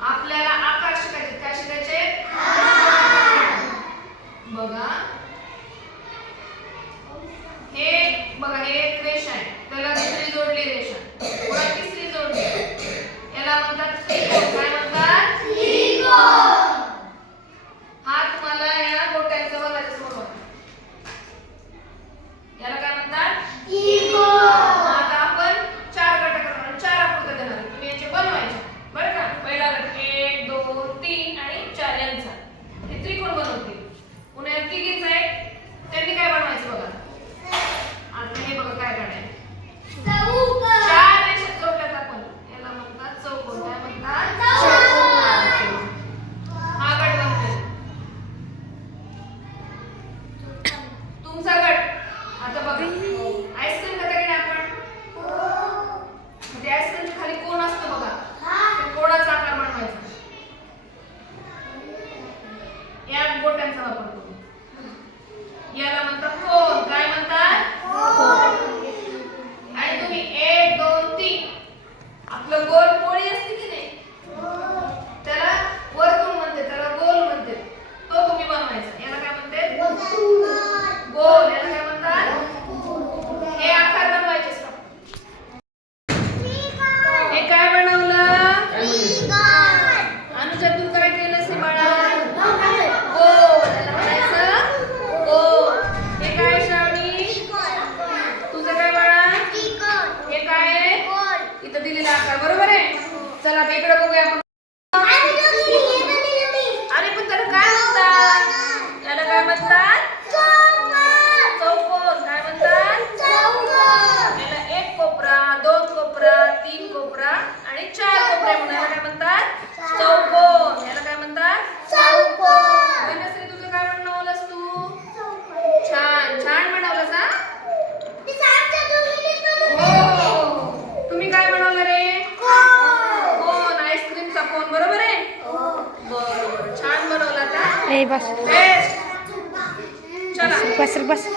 आपल्याला आकाश शिकायचे काय शिकायचे? बघा. हे बघा हे एक रेष आहे. त्याला दुसरी जोडली रेषा. दाखला बरोबर आहे? चला इकडे बघूया आपण. Eyvah. Basır basır basır.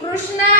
Krishna